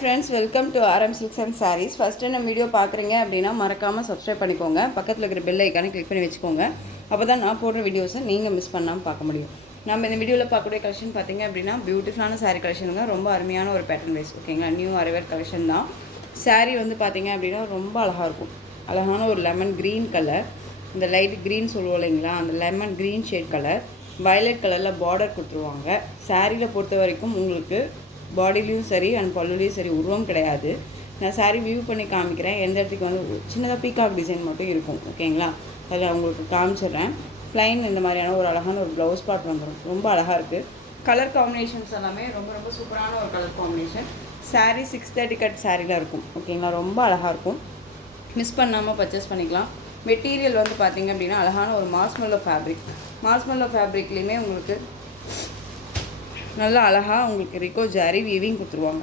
friends, welcome to RM Silks and Sarees. First time video பார்க்குறீங்க அப்படின்னா மறக்காமல் subscribe பண்ணிக்கோங்க. பக்கத்தில் இருக்கிற பெல் ஐக்கானை கிளிக் பண்ணி வச்சுக்கோங்க. அப்போ தான் நான் போடுற வீடியோஸை நீங்கள் மிஸ் பண்ணாமல் பார்க்க முடியும். நம்ம இந்த வீடியோவில் பார்க்கக்கூடிய கலெக்ஷன் பார்த்தீங்க அப்படின்னா பியூட்டிஃபுல்லான சாரீ கலெக்ஷனுங்க. ரொம்ப அருமையான ஒரு பேட்டர்ன் வைஸ் ஓகேங்களா. நியூ அரைவேர் கலெக்ஷன் தான். சாரீ வந்து பார்த்தீங்க அப்படின்னா ரொம்ப அழகாக இருக்கும். அழகான ஒரு லெமன் க்ரீன் கலர், இந்த லைட் க்ரீன் சொல்லுவோம் இல்லைங்களா, அந்த lemon green shade colour, violet கலரில் பார்டர் கொடுத்துருவாங்க. சாரியில் பொறுத்த வரைக்கும் உங்களுக்கு பாடிலையும் சரி அண்ட் பல்லுலேயும் சரி உருவம் கிடையாது. நான் சாரீ வியூ பண்ணி காமிக்கிறேன். எந்த இடத்துக்கு வந்து சின்னதாக பீகாக் டிசைன் மட்டும் இருக்கும் ஓகேங்களா. அதில் உங்களுக்கு காமிச்சிடுறேன். ப்ளைன் இந்த மாதிரியான ஒரு அழகான ஒரு ப்ளவுஸ் பார்ட் வந்துடும். ரொம்ப அழகாக இருக்குது. கலர் காம்பினேஷன்ஸ் எல்லாமே ரொம்ப ரொம்ப சூப்பரான ஒரு கலர் காம்பினேஷன். சாரீ 630 கட் சாரியில் இருக்கும் ஓகேங்களா. ரொம்ப அழகாக இருக்கும். மிஸ் பண்ணாமல் பர்ச்சேஸ் பண்ணிக்கலாம். மெட்டீரியல் வந்து பார்த்திங்க அப்படின்னா அழகான ஒரு மார்ஷ்மெல்லோ ஃபேப்ரிக். மார்ஷ்மெல்லோ ஃபேப்ரிக்லேயுமே உங்களுக்கு நல்லா அழகாக உங்களுக்கு ரிக்கோ ஜரி வீவிங் கொடுத்துருவாங்க.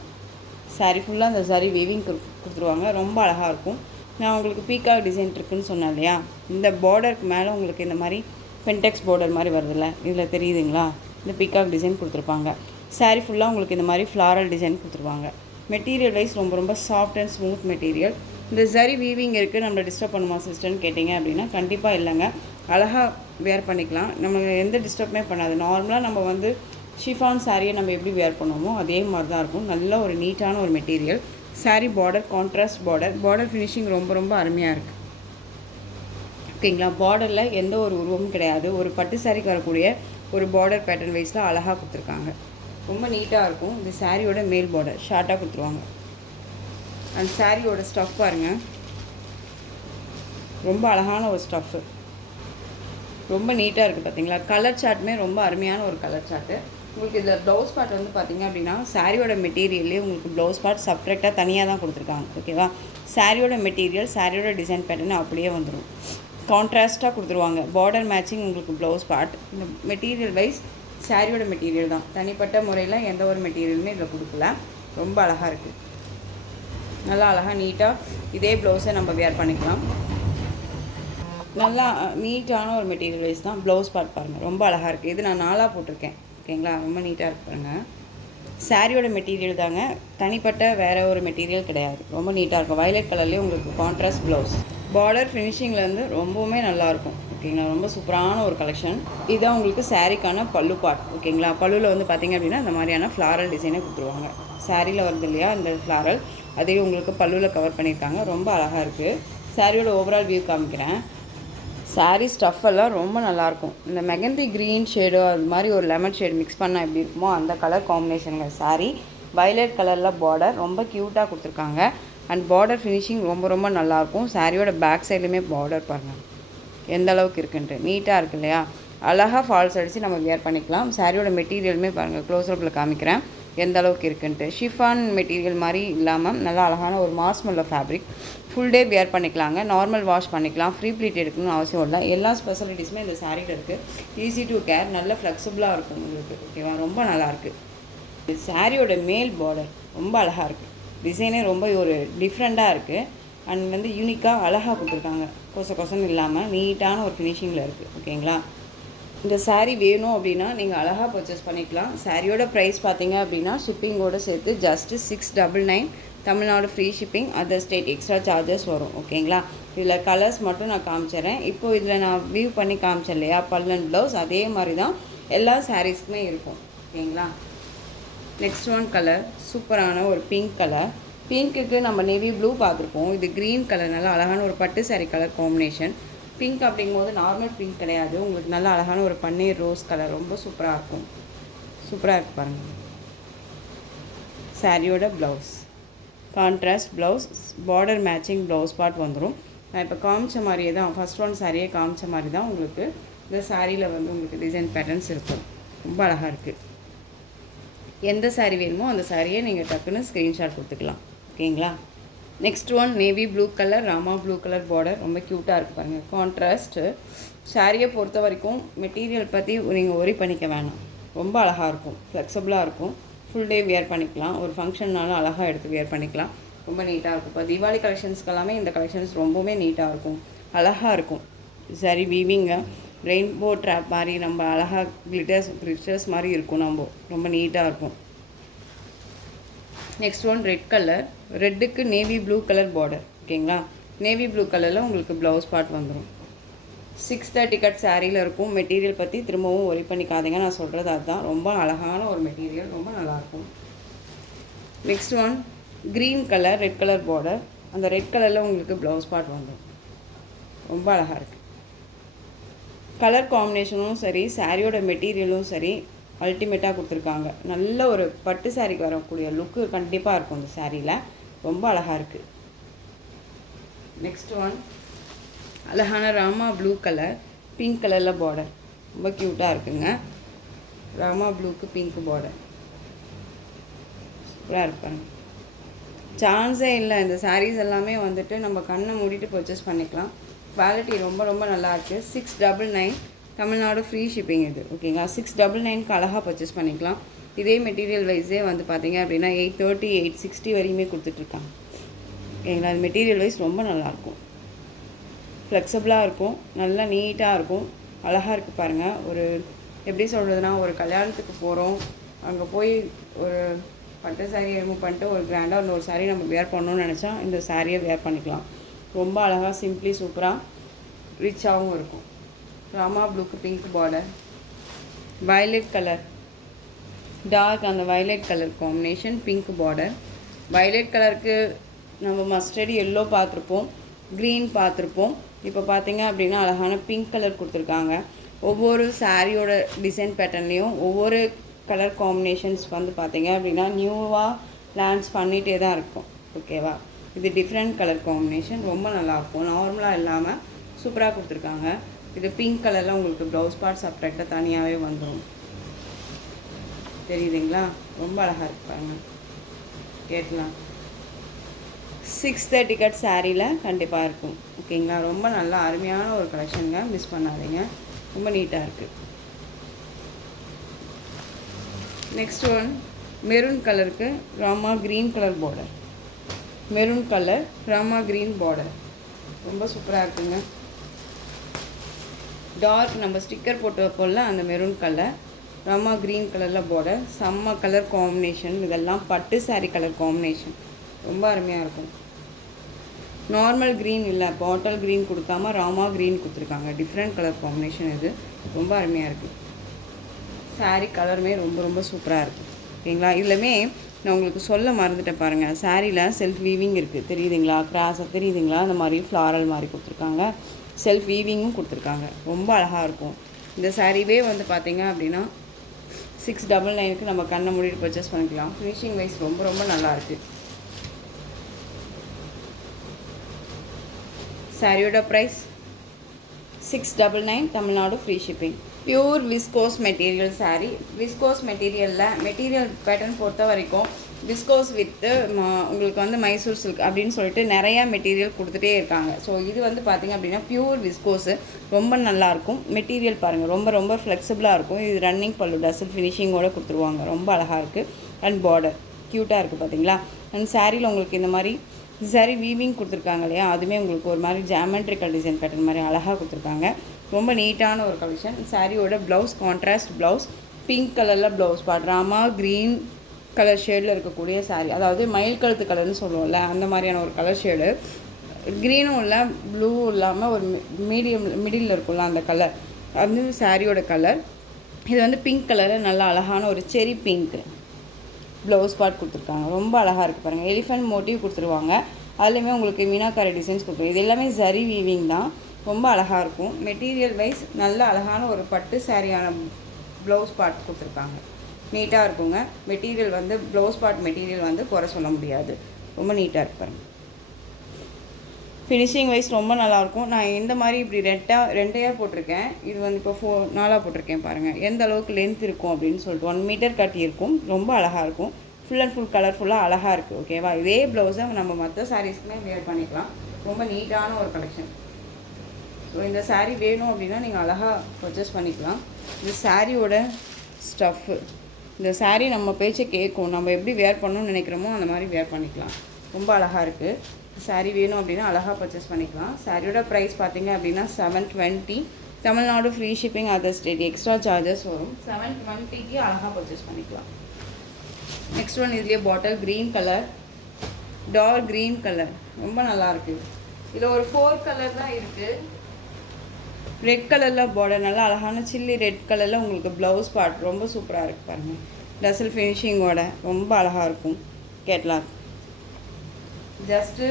சாரீ ஃபுல்லாக அந்த ஜரி வீவிங் கொடுத்துருவாங்க. ரொம்ப அழகாக இருக்கும். நான் உங்களுக்கு பீகாக் டிசைன் இருக்குதுன்னு சொன்னேன் இல்லையா, இந்த பார்டருக்கு மேலே உங்களுக்கு இந்த மாதிரி பென்டெக்ஸ் பார்டர் மாதிரி வருதில்ல, இதில் தெரியுதுங்களா, இந்த பீகாக் டிசைன் கொடுத்துருப்பாங்க. சாரீ ஃபுல்லாக உங்களுக்கு இந்த மாதிரி ஃப்ளாரல் டிசைன் கொடுத்துருவாங்க. மெட்டீரியல் வைஸ் ரொம்ப ரொம்ப சாஃப்ட் அண்ட் ஸ்மூத் மெட்டீரியல். இந்த ஜரி வீவிங் இருக்குது, நம்மளை டிஸ்டர்ப் பண்ணுமா சிஸ்டர்னு கேட்டிங்க அப்படின்னா கண்டிப்பாக இல்லைங்க. அழகாக வேர் பண்ணிக்கலாம். நம்ம எந்த டிஸ்டர்புமே பண்ணாது. நார்மலாக நம்ம வந்து ஷிஃபான் சாரியை நம்ம எப்படி வேர் பண்ணுவோமோ அதே மாதிரி தான் இருக்கும். நல்ல ஒரு நீட்டான ஒரு material. Sari border contrast border finishing ரொம்ப ரொம்ப அருமையாக இருக்குது ஓகேங்களா. பார்டரில் எந்த ஒரு உருவமும் கிடையாது. ஒரு பட்டு சாரிக்கு வரக்கூடிய ஒரு பார்டர் பேட்டர்ன் வைஸில் அழகாக கொடுத்துருக்காங்க. ரொம்ப நீட்டாக இருக்கும். இந்த சாரியோட மேல் பார்டர் ஷார்ட்டாக கொடுத்துருவாங்க. அந்த சாரியோட ஸ்டஃப் பாருங்கள், ரொம்ப அழகான ஒரு ஸ்டஃப்பு. ரொம்ப நீட்டாக இருக்குது பார்த்தீங்களா. கலர் சார்ட்டுமே ரொம்ப அருமையான ஒரு கலர் சார்ட்டு. உங்களுக்கு இதில் ப்ளவுஸ் பார்ட் வந்து பார்த்திங்க அப்படின்னா சாரியோட மெட்டீரியல்லே உங்களுக்கு ப்ளவுஸ் பார்ட் செப்ரேட்டாக தனியாக தான் கொடுத்துருக்காங்க ஓகேவா. சாரியோட மெட்டீரியல் சாரியோட டிசைன் பேட்டர்னு அப்படியே வந்துடும். கான்ட்ராஸ்ட்டாக கொடுத்துருவாங்க. பார்டர் மேட்சிங் உங்களுக்கு ப்ளவுஸ் பார்ட். இந்த மெட்டீரியல் வைஸ் சாரியோட மெட்டீரியல் தான். தனிப்பட்ட முறையில் எந்த ஒரு மெட்டீரியலுமே இதில் கொடுக்கல. ரொம்ப அழகாக இருக்குது. நல்லா அழகாக நீட்டாக இதே ப்ளவுஸை நம்ம வேர் பண்ணிக்கலாம். நல்லா நீட்டான ஒரு மெட்டீரியல் வைஸ் தான். ப்ளவுஸ் பார்ட் பாருங்கள், ரொம்ப அழகாக இருக்குது. இது நான் 4ஆக போட்டிருக்கேன் ஓகேங்களா. ரொம்ப நீட்டாக இருக்கு பாருங்கள். சாரியோட மெட்டீரியல் தாங்க, தனிப்பட்ட வேறு ஒரு மெட்டீரியல் கிடையாது. ரொம்ப நீட்டாக இருக்கும். வயலட் கலர்லேயே உங்களுக்கு கான்ட்ராஸ்ட் ப்ளவுஸ். பார்டர் ஃபினிஷிங்லேருந்து ரொம்பவுமே நல்லாயிருக்கும் ஓகேங்களா. ரொம்ப சூப்பரான ஒரு கலெக்ஷன். இதுதான் உங்களுக்கு சாரிக்கான பல்லு பார்ட் ஓகேங்களா. பல்லுவில் வந்து பார்த்திங்க அப்படின்னா இந்த மாதிரியான ஃப்ளாரல் டிசைனை கொடுத்துருவாங்க. சாரியில் வருது இல்லையா இந்த ஃப்ளாரல், அதையும் உங்களுக்கு பல்லுவில் கவர் பண்ணியிருக்காங்க. ரொம்ப அழகாக இருக்குது. சாரியோட ஓவரால் வியூ காமிக்கிறேன். சாரீ ஸ்டஃப் எல்லாம் ரொம்ப நல்லாயிருக்கும். இந்த மெகந்தி க்ரீன் ஷேடோ அது மாதிரி ஒரு லெமன் ஷேட் மிக்ஸ் பண்ணால் எப்படி இருக்குமோ அந்த கலர் காம்பினேஷனுங்க. சாரீ வயலட் கலரில் பார்டர் ரொம்ப க்யூட்டாக கொடுத்துருக்காங்க. அண்ட் பார்டர் ஃபினிஷிங் ரொம்ப ரொம்ப நல்லாயிருக்கும். சாரியோட பேக் சைட்லையுமே பார்டர் பாருங்கள் எந்த அளவுக்கு இருக்குன்ட்டு நீட்டாக இருக்குது இல்லையா. அழகாக ஃபால்ஸ் அடித்து நம்ம வேர் பண்ணிக்கலாம். சாரியோட மெட்டீரியலுமே பாருங்கள், க்ளோஸ்அப்பில் காமிக்கிறேன் எந்த அளவுக்கு இருக்குன்ட்டு. ஷிஃபான் மெட்டீரியல் மாதிரி இல்லாமல் நல்லா அழகான ஒரு மார்ஷ்மெல்லோ ஃபேப்ரிக். ஃபுல் டே வேர் பண்ணிக்கலாங்க. நார்மல் வாஷ் பண்ணிக்கலாம். ஃப்ரீ ப்ளீட் எடுக்கணும்னு அவசியம் இல்லை. எல்லா ஸ்பெஷலிட்டிஸுமே இந்த சாரியில் இருக்குது. ஈஸி டு கேர், நல்ல ஃப்ளெக்சிபிளாக இருக்கும் உங்களுக்கு ஓகேவா. ரொம்ப நல்லாயிருக்கு. சாரியோட மேல் பார்டர் ரொம்ப அழகாக இருக்குது. டிசைனே ரொம்ப ஒரு டிஃப்ரெண்ட்டாக இருக்குது. அண்ட் வந்து யூனிக்காக அழகாக கொடுத்துருக்காங்க. கொசன்னு இல்லாமல் நீட்டான ஒரு ஃபினிஷிங்கில் இருக்குது ஓகேங்களா. இந்த சாரீ வேணும் அப்படின்னா நீங்கள் அழகாக பர்ச்சேஸ் பண்ணிக்கலாம். சாரியோட ப்ரைஸ் பார்த்தீங்க அப்படின்னா ஷிப்பிங்கோடு சேர்த்து just 699. Tamil Nadu free shipping, other state extra charges வரும் ஓகேங்களா. இதில் கலர்ஸ் மட்டும் நான் காமிச்சிட்றேன். இப்போது இதில் நான் வியூ பண்ணி காமிச்சேன் இல்லையா பல்லன் ப்ளவுஸ், அதே மாதிரி தான் எல்லா சாரீஸ்க்குமே இருக்கும் ஓகேங்களா. நெக்ஸ்ட் ஒன் கலர் சூப்பரான ஒரு பிங்க் கலர். பிங்க்குக்கு நம்ம நேவி ப்ளூ பார்த்துருப்போம். இது க்ரீன் கலர், நல்லா அழகான ஒரு பட்டு சாரீ கலர் காம்பினேஷன். பிங்க் அப்படிங்கும்போது நார்மல் பிங்க் கிடையாது, உங்களுக்கு நல்லா அழகான ஒரு பன்னீர் ரோஸ் கலர். ரொம்ப சூப்பராக இருக்கும். சூப்பராக இருக்குது பாருங்கள். சாரியோட blouse contrast blouse, border matching blouse part வந்துடும். நான் இப்போ காமிச்ச மாதிரியே தான், ஃபஸ்ட் ஒன் சாரியே காமிச்ச மாதிரி தான் உங்களுக்கு இந்த சாரியில் வந்து உங்களுக்கு டிசைன் பேட்டர்ன்ஸ் இருக்கும். ரொம்ப அழகாக இருக்குது. எந்த சாரீ வேணுமோ அந்த சாரியை நீங்கள் டக்குன்னு ஸ்க்ரீன்ஷாட் கொடுத்துக்கலாம் ஓகேங்களா. Next one navy blue colour, Rama blue colour border. ரொம்ப க்யூட்டாக இருக்குது பாருங்கள். கான்ட்ராஸ்ட்டு. சாரியை பொறுத்த வரைக்கும் மெட்டீரியல் பற்றி நீங்கள் ஒரி பண்ணிக்க வேணாம். ரொம்ப அழகாக இருக்கும், ஃப்ளெக்சிபிளாக இருக்கும். ஃபுல் டே வேர் பண்ணிக்கலாம். ஒரு ஃபங்க்ஷன்னாலும் அழகாக எடுத்து வேர் பண்ணிக்கலாம். ரொம்ப நீட்டாக இருக்கும். இப்போ தீபாவளி கலெக்ஷன்ஸ்க்கு எல்லாமே இந்த கலெக்ஷன்ஸ் ரொம்பவுமே நீட்டாக இருக்கும், அழகாக இருக்கும். சரி வீவிங்க ரெயின்போ ட்ராப் மாதிரி நம்ம அழகாக கிளிட்டர்ஸ் மாதிரி இருக்கும். ரொம்ப நீட்டாக இருக்கும். Next one red colour. ரெட்டுக்கு நேவி ப்ளூ கலர் பார்டர். ஓகேங்களா, நேவி ப்ளூ கலரில் உங்களுக்கு ப்ளவுஸ் பார்ட் வந்துடும். 630 கட் சாரியில் இருக்கும். மெட்டீரியல் பற்றி திரும்பவும் ஒரி பண்ணிக்காதீங்க, நான் சொல்கிறது அதுதான். ரொம்ப அழகான ஒரு மெட்டீரியல், ரொம்ப நல்லாயிருக்கும். Next one green colour, red colour border. அந்த ரெட் கலரில் உங்களுக்கு ப்ளவுஸ் பார்ட் வந்துடும். ரொம்ப அழகாக இருக்குது. கலர் காம்பினேஷனும் சரி, சாரியோட மெட்டீரியலும் சரி, அல்டிமேட்டாக கொடுத்துருக்காங்க. நல்ல ஒரு பட்டு சாரிக்கு வரக்கூடிய லுக்கு கண்டிப்பாக இருக்கும் இந்த சாரியில். ரொம்ப அழகாக இருக்குது. நெக்ஸ்ட் ஒன் அழகான ராமா ப்ளூ கலர், பிங்க் கலரில் பார்டர். ரொம்ப க்யூட்டாக இருக்குங்க. ராமா ப்ளூக்கு பிங்க் பார்டர் சூப்பராக இருப்பாங்க. சான்ஸே இல்லை. இந்த சாரீஸ் எல்லாமே வந்துட்டு நம்ம கண்ணை மூடிட்டு பர்ச்சேஸ் பண்ணிக்கலாம். குவாலிட்டி ரொம்ப ரொம்ப நல்லாயிருக்கு. 699 தமிழ்நாடு ஃப்ரீ ஷிப்பிங் இது. ஓகேங்களா, 699க்கு அழகாக பர்ச்சேஸ் பண்ணிக்கலாம். இதே மெட்டீரியல் வைஸே வந்து பார்த்தீங்க அப்படின்னா 830 860 வரையுமே கொடுத்துட்ருக்காங்க. ஓகேங்களா, அது மெட்டீரியல் வைஸ் ரொம்ப நல்லாயிருக்கும். ஃப்ளெக்சிபிளாக இருக்கும், நல்லா நீட்டாக இருக்கும், அழகாக இருக்குது பாருங்கள். ஒரு எப்படி சொல்கிறதுனா, ஒரு கல்யாணத்துக்கு போகிறோம், அங்கே போய் ஒரு பட்டு சாரியை ரிமூவ் பண்ணிட்டு ஒரு கிராண்டாக ஒரு சாரீ நம்ம வேர் பண்ணணும்னு நினச்சா இந்த சாரியை வேர் பண்ணிக்கலாம். ரொம்ப அழகாக சிம்பிளி சூப்பராக ரிச்சாகவும் இருக்கும். ராமா ப்ளூக்கு pink border, violet colour, dark அந்த violet colour combination, pink border. Violet கலருக்கு நம்ம மஸ்டர்ட் எல்லோ பார்த்துருப்போம், க்ரீன் பார்த்துருப்போம். இப்போ பார்த்தீங்க அப்படின்னா அழகான பிங்க் கலர் கொடுத்துருக்காங்க. ஒவ்வொரு சாரியோட டிசைன் பேட்டர்ன்லேயும் ஒவ்வொரு கலர் காம்பினேஷன்ஸ் வந்து பார்த்தீங்க அப்படின்னா நியூவாக லான்ச் பண்ணிகிட்டே தான் இருக்கும். ஓகேவா, இது டிஃப்ரெண்ட் கலர் காம்பினேஷன், ரொம்ப நல்லாயிருக்கும். நார்மலாக இல்லாமல் சூப்பராக கொடுத்துருக்காங்க. இது பிங்க் கலரில் உங்களுக்கு ப்ளவுஸ் பார்ட் செப்ரேட்டாக தனியாகவே வந்துடும். தெரியுதுங்களா, ரொம்ப அழகாக இருப்பாங்க. கேட்கலாம். 630 கட் சாரியில் கண்டிப்பாக இருக்கும். ஓகேங்களா, ரொம்ப நல்லா அருமையான ஒரு கலெக்ஷனுங்க, மிஸ் பண்ணாதீங்க. ரொம்ப நீட்டாக இருக்குது. நெக்ஸ்ட் ஒன் மெரூன் கலருக்கு Rama green colour border. Maroon colour Rama green border ரொம்ப சூப்பராக இருக்குங்க. டார்க் நம்ம ஸ்டிக்கர் போட்டு வைப்போம்ல அந்த மெரூன் கலர், ராமா க்ரீன் கலரில் பார்டர். செம்ம கலர் காம்பினேஷன். இதெல்லாம் பட்டு சாரீ கலர் காம்பினேஷன், ரொம்ப அருமையாக இருக்கும். நார்மல் க்ரீன் இல்லை, பாட்டில் க்ரீன் கொடுக்காம ராமா க்ரீன் கொடுத்துருக்காங்க. டிஃப்ரெண்ட் கலர் காம்பினேஷன் இது, ரொம்ப அருமையாக இருக்குது. சாரீ கலருமே ரொம்ப ரொம்ப சூப்பராக இருக்குது. ஓகேங்களா, இதுலையுமே நான் உங்களுக்கு சொல்ல மறந்துட்டேன் பாருங்கள். சாரியில் செல்ஃப் வீவிங் இருக்குது, தெரியுதுங்களா, கிராஸாக தெரியுதுங்களா, அந்த மாதிரி ஃப்ளாரல் மாதிரி கொடுத்துருக்காங்க. செல்ஃப் வீவிங்கும் கொடுத்துருக்காங்க. ரொம்ப அழகாக இருக்கும். இந்த சாரீவே வந்து பார்த்திங்க அப்படின்னா 699க்கு நம்ம கண்ணை மூடிட்டு பர்ச்சேஸ் பண்ணிக்கலாம். ஃபினிஷிங் வைஸ் ரொம்ப ரொம்ப நல்லாயிருக்கு. சாரியோட price 699 Tamil Nadu free shipping. Pure viscose material sari. Viscose material pattern பொறுத்த வரைக்கும் விஸ்கோஸ் வித்து உங்களுக்கு வந்து மைசூர் சில்க் அப்படின்னு சொல்லிட்டு நிறையா மெட்டீரியல் கொடுத்துட்டே இருக்காங்க. ஸோ இது வந்து பார்த்திங்க அப்படின்னா பியூர் விஸ்கோஸு, ரொம்ப நல்லாயிருக்கும். மெட்டீரியல் பாருங்கள், ரொம்ப ரொம்ப ஃப்ளெக்சிபிளாக இருக்கும். இது ரன்னிங் பல்லு டசல் ஃபினிஷிங்கோடு கொடுத்துருவாங்க. ரொம்ப அழகாக இருக்குது. அண்ட் பார்டர் க்யூட்டாக இருக்குது பார்த்தீங்களா. அண்ட் சாரியில் உங்களுக்கு இந்த மாதிரி சாரி வீவிங் கொடுத்துருக்காங்க இல்லையா, அதுவுமே உங்களுக்கு ஒரு மாதிரி ஜாமெட்ரிக்கல் டிசைன் பேட்டர்ன் மாதிரி அழகாக கொடுத்துருக்காங்க. ரொம்ப நீட்டான ஒரு கலெக்ஷன். சாரியோட ப்ளவுஸ் கான்ட்ராஸ்ட் ப்ளவுஸ், பிங்க் கலரில் blouse part, Rama green colour ஷேடில் இருக்கக்கூடிய சாரீ, அதாவது மயில் கழுத்து கலர்னு சொல்லுவோம்ல அந்த மாதிரியான ஒரு கலர் ஷேடு. க்ரீனும் இல்லை ப்ளூவும் இல்லாமல் ஒரு மிடில் இருக்கும்ல அந்த கலர், அது சாரியோட கலர். இது வந்து பிங்க் கலரு, நல்லா அழகான ஒரு செரி பிங்க்கு ப்ளவுஸ் பார்ட் கொடுத்துருக்காங்க. ரொம்ப அழகாக இருக்குது பாருங்கள். எலிஃபென்ட் மோட்டிவ் கொடுத்துருவாங்க. அதுலேயுமே உங்களுக்கு மீனாக்காரி டிசைன்ஸ் கொடுத்துருவாங்க. இது எல்லாமே ஜரி வீவிங் தான், ரொம்ப அழகாக இருக்கும். மெட்டீரியல் வைஸ் நல்ல அழகான ஒரு பட்டு சாரியான ப்ளவுஸ் பார்ட் கொடுத்துருக்காங்க. நீட்டாக இருக்குங்க. மெட்டீரியல் வந்து ப்ளவுஸ் பார்ட் மெட்டீரியல் வந்து குறை சொல்ல முடியாது, ரொம்ப நீட்டாக இருக்கு பாருங்கள். ஃபினிஷிங் வைஸ் ரொம்ப நல்லாயிருக்கும். நான் இந்த மாதிரி இப்படி ரெண்டையாக போட்டிருக்கேன். இது வந்து இப்போ 4 போட்டிருக்கேன் பாருங்கள். எந்த அளவுக்கு லென்த் இருக்கும் அப்படின்னு சொல்லிட்டு 1 மீட்டர் கட்டி இருக்கும். ரொம்ப அழகாக இருக்கும். ஃபுல் அண்ட் ஃபுல் கலர்ஃபுல்லாக அழகாக இருக்குது. ஓகேவா, இதே ப்ளவுஸை நம்ம மற்ற சாரீஸ்க்குமே வேர் பண்ணிக்கலாம். ரொம்ப நீட்டான ஒரு கலெக்ஷன். ஸோ இந்த சாரீ வேணும் அப்படின்னா நீங்கள் அழகாக பர்ச்சேஸ் பண்ணிக்கலாம். இந்த சாரியோட ஸ்டஃப்பு, இந்த சாரீ நம்ம பேச்சை கேட்கும். நம்ம எப்படி வேர் பண்ணணும்னு நினைக்கிறோமோ அந்த மாதிரி வேர் பண்ணிக்கலாம். ரொம்ப அழகாக இருக்குது. சாரீ வேணும் அப்படின்னா அழகாக பர்ச்சேஸ் பண்ணிக்கலாம். சாரியோட ப்ரைஸ் பார்த்திங்க அப்படின்னா 720. Tamil Nadu free shipping, other state extra charges வரும். 720க்கு அழகாக பர்ச்சேஸ் பண்ணிக்கலாம். நெக்ஸ்ட் ஒன் இதுலேயே bottle green colour, dark green colour, ரொம்ப நல்லாயிருக்கு. இதில் ஒரு 4 கலர் தான் இருக்குது. ரெட் கலரில் பார்டர், நல்லா அழகான சில்லி ரெட் கலரில் உங்களுக்கு ப்ளவுஸ் பார்ட் ரொம்ப சூப்பராக இருக்குது பாருங்கள். டசல் ஃபினிஷிங்கோட ரொம்ப அழகாக இருக்கும். Catalogue just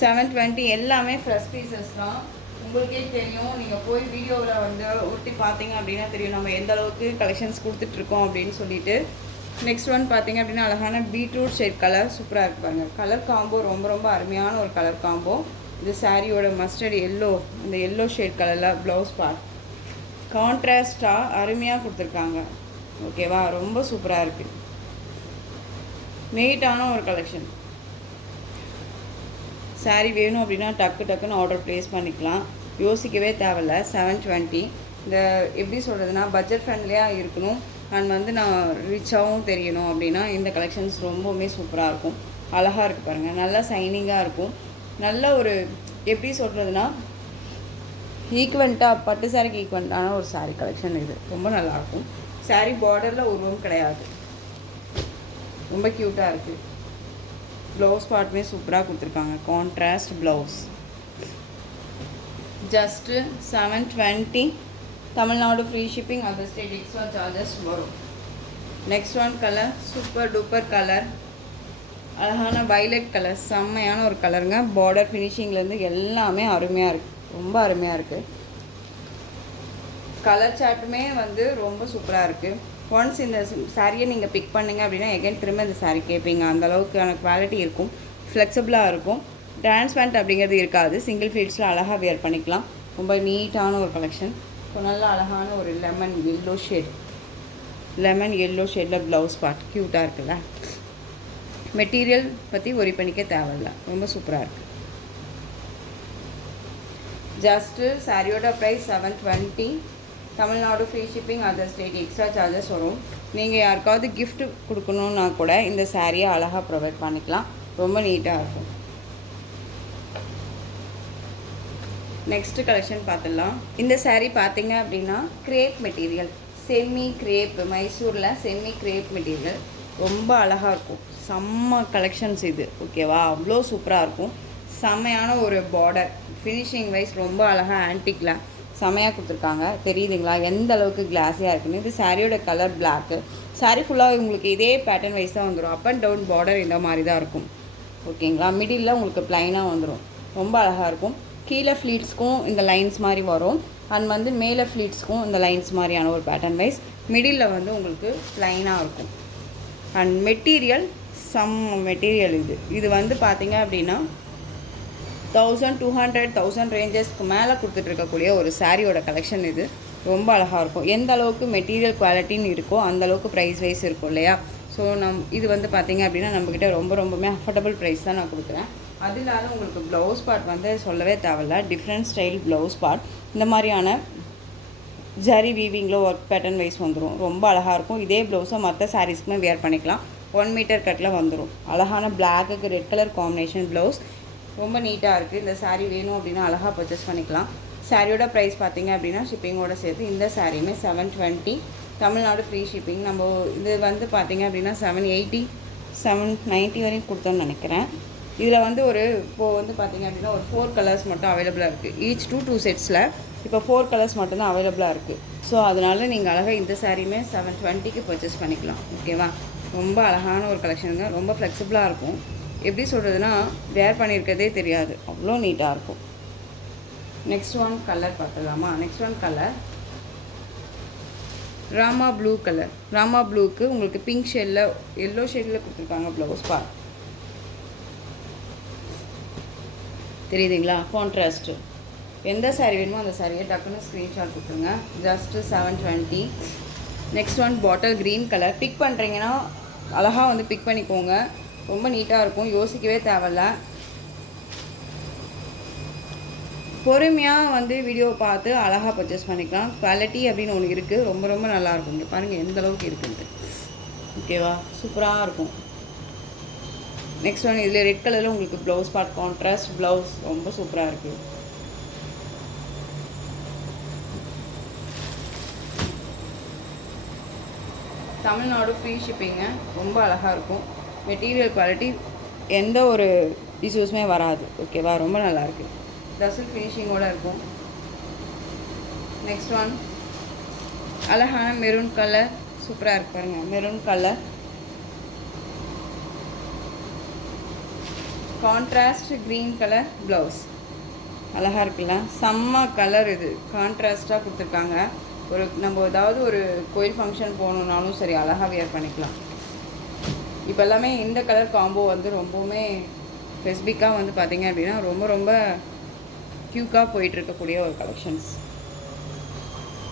720. எல்லாமே ஃப்ரெஷ் பீசஸ் தான். உங்களுக்கே தெரியும், நீங்கள் போய் வீடியோவில் வந்து ஒட்டி பார்த்தீங்க அப்படின்னா தெரியும் நம்ம எந்த அளவுக்கு கலெக்ஷன்ஸ் கொடுத்துட்ருக்கோம் அப்படின்னு சொல்லிட்டு. நெக்ஸ்ட் ஒன் பார்த்தீங்க அப்படின்னா அழகான பீட்ரூட் ஷேட் கலர் சூப்பராக இருக்கு பாருங்கள். கலர் காம்போ ரொம்ப ரொம்ப அருமையான ஒரு கலர் காம்போ. இது சாரியோட மஸ்டர்ட் எல்லோ, இந்த எல்லோ ஷேட் கலரில் ப்ளவுஸ் பார்ட் கான்ட்ராஸ்டாக அருமையாக கொடுத்துருக்காங்க. ஓகேவா, ரொம்ப சூப்பராக இருக்குது. நீட்டான ஒரு கலெக்ஷன். சாரீ வேணும் அப்படின்னா டக்குன்னு ஆர்டர் ப்ளேஸ் பண்ணிக்கலாம், யோசிக்கவே தேவையில்ல. 720. இந்த எப்படி சொல்கிறதுனா பட்ஜெட் ஃப்ரெண்ட்லியாக இருக்கணும் அண்ட் வந்து நான் ரிச்சாகவும் தெரியணும் அப்படின்னா இந்த கலெக்ஷன்ஸ் ரொம்பவுமே சூப்பராக இருக்கும். அழகாக இருக்குது பாருங்கள், நல்லா சைனிங்காக இருக்கும். நல்ல ஒரு எப்படி சொல்கிறதுனா ஈக்குவெண்ட்டாக பட்டு சாரிக்கு ஈக்குவெண்ட்டான ஒரு சாரீ கலெக்ஷன் இது. ரொம்ப நல்லாயிருக்கும். சாரீ பார்டரில் உருவம் கிடையாது, ரொம்ப க்யூட்டாக இருக்குது. ப்ளவுஸ் பார்ட்டுமே சூப்பராக கொடுத்துருக்காங்க, contrast blouse. Just 720. Tamil Nadu free shipping, other state extra charges வரும். Next one colour super duper colour, அழகான வைலட் கலர், செம்மையான ஒரு கலருங்க. பார்டர் ஃபினிஷிங்லேருந்து எல்லாமே அருமையாக இருக்குது, ரொம்ப அருமையாக இருக்குது. கலர் சார்ட்டுமே வந்து ரொம்ப சூப்பராக இருக்குது. ஒன்ஸ் இந்த சாரியை நீங்கள் பிக் பண்ணிங்க அப்படின்னா எகைன் திரும்ப இந்த சாரீ கேட்பீங்க. அந்தளவுக்கான குவாலிட்டி இருக்கும், ஃப்ளெக்சிபிளாக இருக்கும். டிரான்ஸ்பரண்ட் அப்படிங்கிறது இருக்காது. சிங்கிள் ஃபீல்ட்ஸில் அழகாக வியர் பண்ணிக்கலாம். ரொம்ப நீட்டான ஒரு கலெக்ஷன். இப்போ நல்லா அழகான ஒரு லெமன் எல்லோ ஷேடில் ப்ளவுஸ் பார்ட் க்யூட்டாக இருக்குல்ல. மெட்டீரியல் பற்றி ஒரி பண்ணிக்க தேவையில்லை, ரொம்ப சூப்பராக இருக்குது. ஜஸ்ட்டு சாரியோட price 720. Tamil Nadu free shipping, other state extra charges வரும். நீங்கள் யாருக்காவது கிஃப்ட் கொடுக்கணுன்னா கூட இந்த சாரியை அழகாக ப்ரொவைட் பண்ணிக்கலாம், ரொம்ப நீட்டாக இருக்கும். நெக்ஸ்ட்டு கலெக்ஷன் பார்த்துடலாம். இந்த சாரீ பார்த்தீங்க அப்படின்னா கிரேப் மெட்டீரியல், செமி கிரேப், மைசூரில் செமி கிரேப் மெட்டீரியல் ரொம்ப அழகாக இருக்கும். செம்ம கலெக்ஷன்ஸ் இது. ஓகேவா, அவ்வளோ சூப்பராக இருக்கும். செம்மையான ஒரு பார்டர் ஃபினிஷிங் வைஸ் ரொம்ப அழகாக ஆன்டிக்கில் செமையாக கொடுத்துருக்காங்க. தெரியுதுங்களா எந்த அளவுக்கு கிளாஸியாக இருக்குன்னு. இது சாரியோட கலர் பிளாக்கு. சாரீ ஃபுல்லாக உங்களுக்கு இதே பேட்டர்ன் வைஸ் தான் வந்துடும். அப் அண்ட் டவுன் பார்டர் இந்த மாதிரி தான் இருக்கும். ஓகேங்களா, மிடில் உங்களுக்கு ப்ளைனாக வந்துடும், ரொம்ப அழகாக இருக்கும். கீழே ஃப்ளீட்ஸ்க்கும் இந்த லைன்ஸ் மாதிரி வரும் அண்ட் வந்து மேலே ஃப்ளீட்ஸ்க்கும் இந்த லைன்ஸ் மாதிரியான ஒரு பேட்டர்ன் வைஸ். மிடில் வந்து உங்களுக்கு ப்ளைனாக இருக்கும். அண்ட் மெட்டீரியல் மெட்டீரியல் இது வந்து பார்த்திங்க அப்படின்னா 1200 1000 ரேஞ்சஸ்க்கு மேலே கொடுத்துட்ருக்கக்கூடிய ஒரு சாரியோட கலெக்ஷன் இது. ரொம்ப அழகாக இருக்கும். எந்த அளவுக்கு மெட்டீரியல் குவாலிட்டின்னு இருக்கோ அந்தளவுக்கு ப்ரைஸ் வைஸ் இருக்கும் இல்லையா. ஸோ இது வந்து பார்த்திங்க அப்படின்னா நம்மக்கிட்ட ரொம்பவுமே அஃபோர்டபுள் ப்ரைஸ் தான் நான் கொடுக்குறேன். அது இல்லாத உங்களுக்கு ப்ளவுஸ் பார்ட் வந்து சொல்லவே தேவையில்ல, டிஃப்ரெண்ட் ஸ்டைல் ப்ளவுஸ் பார்ட். இந்த மாதிரியான ஜரி வீவிங்கில் ஒர்க் பேட்டர்ன் வைஸ் வந்துடும், ரொம்ப அழகாக இருக்கும். இதே ப்ளவுஸை மற்ற சாரீஸ்க்குமே வேர் பண்ணிக்கலாம். 1 மீட்டர் கட்டில் வந்துடும். அழகான பிளாக்குக்கு ரெட் கலர் காம்பினேஷன் ப்ளவுஸ், ரொம்ப நீட்டாக இருக்குது. இந்த சாரீ வேணும் அப்படின்னா அழகாக பர்ச்சேஸ் பண்ணிக்கலாம். சாரியோட ப்ரைஸ் பார்த்திங்க அப்படின்னா ஷிப்பிங்கோடு சேர்த்து இந்த சாரியுமே 720. Tamil Nadu free shipping. நம்ம இது வந்து பார்த்திங்க அப்படின்னா 780 790 வரையும் கொடுத்தோன்னு நினைக்கிறேன். இதில் வந்து இப்போது வந்து பார்த்திங்க அப்படின்னா ஒரு 4 கலர்ஸ் மட்டும் அவைலபிளாக இருக்குது. ஈச் 2 செட்ஸில் இப்போ 4 கலர்ஸ் மட்டும்தான் அவைலபிளாக இருக்குது. ஸோ அதனால் நீங்கள் அழகாக இந்த சாரியுமே 720க்கு பர்ச்சேஸ் பண்ணிக்கலாம். ஓகேவா, ரொம்ப அழகான ஒரு கலெக்ஷனுங்க, ரொம்ப ஃப்ளெக்சிபிளாக இருக்கும். எப்படி சொல்கிறதுனா வேர் பண்ணியிருக்கிறதே தெரியாது, அவ்வளோ நீட்டாக இருக்கும். நெக்ஸ்ட் ஒன் கலர் பார்த்துலாமா. Next one colour Rama blue colour. Rama ப்ளூக்கு உங்களுக்கு பிங்க் ஷேடில் எல்லோ ஷேடில் கொடுத்துருக்காங்க ப்ளவுஸ் பார்ட். தெரியுதுங்களா, கான்ட்ராஸ்ட்டு. எந்த சாரீ வேணுமோ அந்த சாரியை டக்குன்னு ஸ்க்ரீன்ஷாட் கொடுத்துருங்க. Just 720. Next one bottle green colour. Pick பண்ணுறீங்கன்னா அழகாக வந்து பிக் பண்ணிக்கோங்க, ரொம்ப நீட்டாக இருக்கும், யோசிக்கவே தேவையில்ல. பொறுமையாக வந்து வீடியோ பார்த்து அழகாக பர்ச்சேஸ் பண்ணிக்கலாம். குவாலிட்டி அப்படின்னு ஒன்று இருக்குது, ரொம்ப நல்லாயிருக்கும். இங்கே பாருங்கள் எந்த அளவுக்கு இருக்குன்ட்டு. ஓகேவா, சூப்பராக இருக்கும். நெக்ஸ்ட் ஒன் இதில் ரெட் கலரில் உங்களுக்கு ப்ளவுஸ் பார்ட் கான்ட்ராஸ்ட் ப்ளவுஸ், ரொம்ப சூப்பராக இருக்குது. தமிழ்நாடு ஃப்ரீ ஷிப்பிங்க. ரொம்ப அழகாக இருக்கும். மெட்டீரியல் குவாலிட்டி எந்த ஒரு இஷ்யூஸுமே வராது. ஓகேவா, ரொம்ப நல்லாயிருக்கு. டசில் ஃபினிஷிங்கோடு இருக்கும். நெக்ஸ்ட் ஒன் அழகான மெரூன் கலர், சூப்பராக இருக்கு பாருங்கள். Maroon colour contrast green colour blouse. அழகாக இருக்குல்ல, செம்ம கலர். இது கான்ட்ராஸ்ட்டாக கொடுத்துருக்காங்க. நம்ம ஏதாவது ஒரு கோயில் ஃபங்க்ஷன் போகணுன்னாலும் சரி, அழகாக வியர் பண்ணிக்கலாம். இப்போ எல்லாமே இந்த கலர் காம்போ வந்து ரொம்பவுமே ஸ்பெசிஃபிக்காக வந்து பார்த்திங்க அப்படின்னா ரொம்ப க்யூக்காக போயிட்டுருக்கக்கூடிய ஒரு கலெக்ஷன்ஸ்.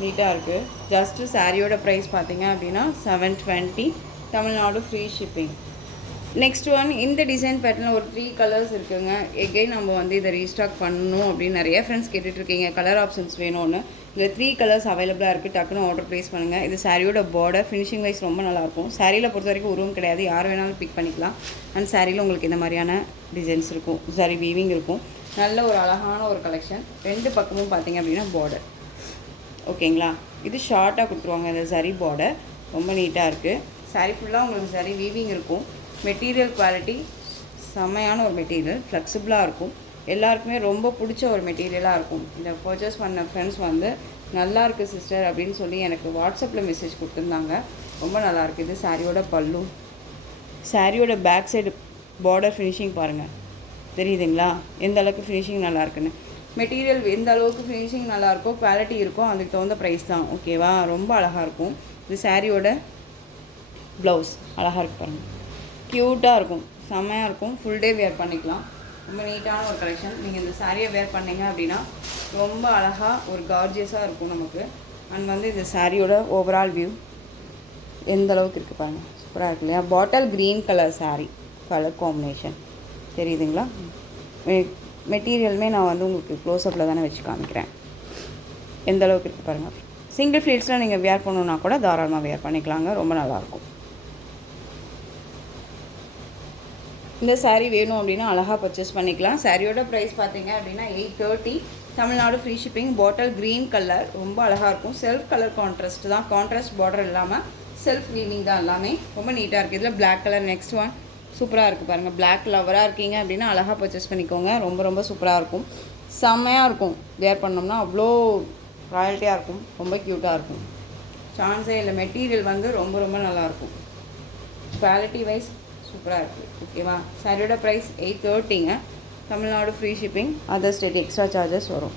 நீட்டாக இருக்குது. ஜஸ்ட்டு சாரியோட ப்ரைஸ் பார்த்திங்க அப்படின்னா 720, Tamil Nadu free shipping. Next one இந்த டிசைன் பேட்டர்னில் ஒரு 3 கலர்ஸ் இருக்குதுங்க. எகெயின் நம்ம வந்து இதை ரீஸ்டாக் பண்ணணும் அப்படின்னு நிறைய ஃப்ரெண்ட்ஸ் கேட்டுட்ருக்கீங்க. கலர் ஆப்ஷன்ஸ் வேணும்னு. இதில் 3 கலர்ஸ் அவைலபிளாக இருக்குது. டக்குன்னு ஆர்டர் ப்ளேஸ் பண்ணுங்கள். இது சாரியோட பார்டர் ஃபினிஷிங் வைஸ் ரொம்ப நல்லாயிருக்கும். சாரியில் பொறுத்த வரைக்கும் உருவம் கிடையாது, யார் வேணாலும் பிக் பண்ணிக்கலாம். அண்ட் சாரியில் உங்களுக்கு இந்த மாதிரியான டிசைன்ஸ் இருக்கும், சாரி வீவிங் இருக்கும். நல்ல ஒரு அழகான ஒரு கலெக்ஷன். 2 பக்கமும் பார்த்திங்க அப்படின்னா பார்டர். ஓகேங்களா, இது ஷார்ட்டாக கொடுத்துருவாங்க. இந்த சரி பார்டர் ரொம்ப நீட்டாக இருக்குது. சாரி ஃபுல்லாக உங்களுக்கு சரி வீவிங் இருக்கும். மெட்டீரியல் குவாலிட்டி செம்மையான ஒரு மெட்டீரியல், ஃப்ளெக்சிபிளாக இருக்கும். எல்லாருக்குமே ரொம்ப பிடிச்ச ஒரு மெட்டீரியலாக இருக்கும். இந்த பர்ச்சேஸ் பண்ண ஃப்ரெண்ட்ஸ் வந்து நல்லாயிருக்கு சிஸ்டர் அப்படின்னு சொல்லி எனக்கு வாட்ஸ்அப்பில் மெசேஜ் கொடுத்துருந்தாங்க. ரொம்ப நல்லாயிருக்கு. இது சாரியோட பல்லு. சாரியோட பேக் சைடு பார்டர் ஃபினிஷிங் பாருங்கள், தெரியுதுங்களா எந்த அளவுக்கு ஃபினிஷிங் நல்லாயிருக்குன்னு. மெட்டீரியல் எந்த அளவுக்கு ஃபினிஷிங் நல்லாயிருக்கோ, குவாலிட்டி இருக்கும், அதுக்கு தகுந்த ப்ரைஸ் தான். ஓகேவா, ரொம்ப அழகாக இருக்கும். இது சாரியோட ப்ளவுஸ் அழகாக இருக்கு பாருங்கள், க்யூட்டாக இருக்கும், செம்மையாக இருக்கும். ஃபுல் டே வேர் பண்ணிக்கலாம். ரொம்ப நீட்டான ஒரு கலெக்ஷன். நீங்கள் இந்த சாரியை வேர் பண்ணிங்க அப்படின்னா ரொம்ப அழகாக ஒரு கார்ஜியஸாக இருக்கும் நமக்கு. அண்ட் வந்து இந்த சாரியோட ஓவரால் வியூ எந்த அளவுக்கு இருக்குது பாருங்கள், சூப்பராக இருக்கு இல்லையா. பாட்டில் green colour sari colour combination தெரியுதுங்களா. மெட்டீரியலுமே நான் வந்து உங்களுக்கு க்ளோஸ்அப்பில் தானே வச்சு காமிக்கிறேன். எந்த அளவுக்கு இருக்குது பாருங்கள். சிங்கிள் ஃப்ளீட்ஸில் நீங்கள் வேர் பண்ணணுன்னா கூட தாராளமாக வேர் பண்ணிக்கலாங்க, ரொம்ப நல்லாயிருக்கும். இந்த சாரீ வேணும் அப்படின்னா அழகாக பர்ச்சேஸ் பண்ணிக்கலாம். சாரியோட ப்ரைஸ் பார்த்தீங்க அப்படின்னா 830, தமிழ்நாடு ஃப்ரீ ஷிப்பிங். பாட்டில் க்ரீன் கலர் ரொம்ப அழகாக இருக்கும். செல்ஃப் கலர் கான்ட்ராஸ்ட் தான், கான்ட்ராஸ்ட் பார்டர் இல்லாமல் செல்ஃப் வீவிங் தான் எல்லாமே. ரொம்ப நீட்டாக இருக்குது. இதில் பிளாக் கலர் நெக்ஸ்ட் ஒன் சூப்பராக இருக்குது பாருங்கள். பிளாக் லவராக இருக்கீங்க அப்படின்னா அழகாக பர்ச்சேஸ் பண்ணிக்கோங்க. ரொம்ப சூப்பராக இருக்கும், செம்மையாக இருக்கும். வேர் பண்ணோம்னா அவ்வளோ ராயல்ட்டியாக இருக்கும், ரொம்ப க்யூட்டாக இருக்கும். சான்ஸே இல்லை. மெட்டீரியல் வந்து ரொம்ப நல்லாயிருக்கும். குவாலிட்டி வைஸ் சூப்பராக இருக்குது. ஓகேவா. சாரியோட ப்ரைஸ் 830ங்க, Tamil Nadu free shipping. Other state extra charges வரும்.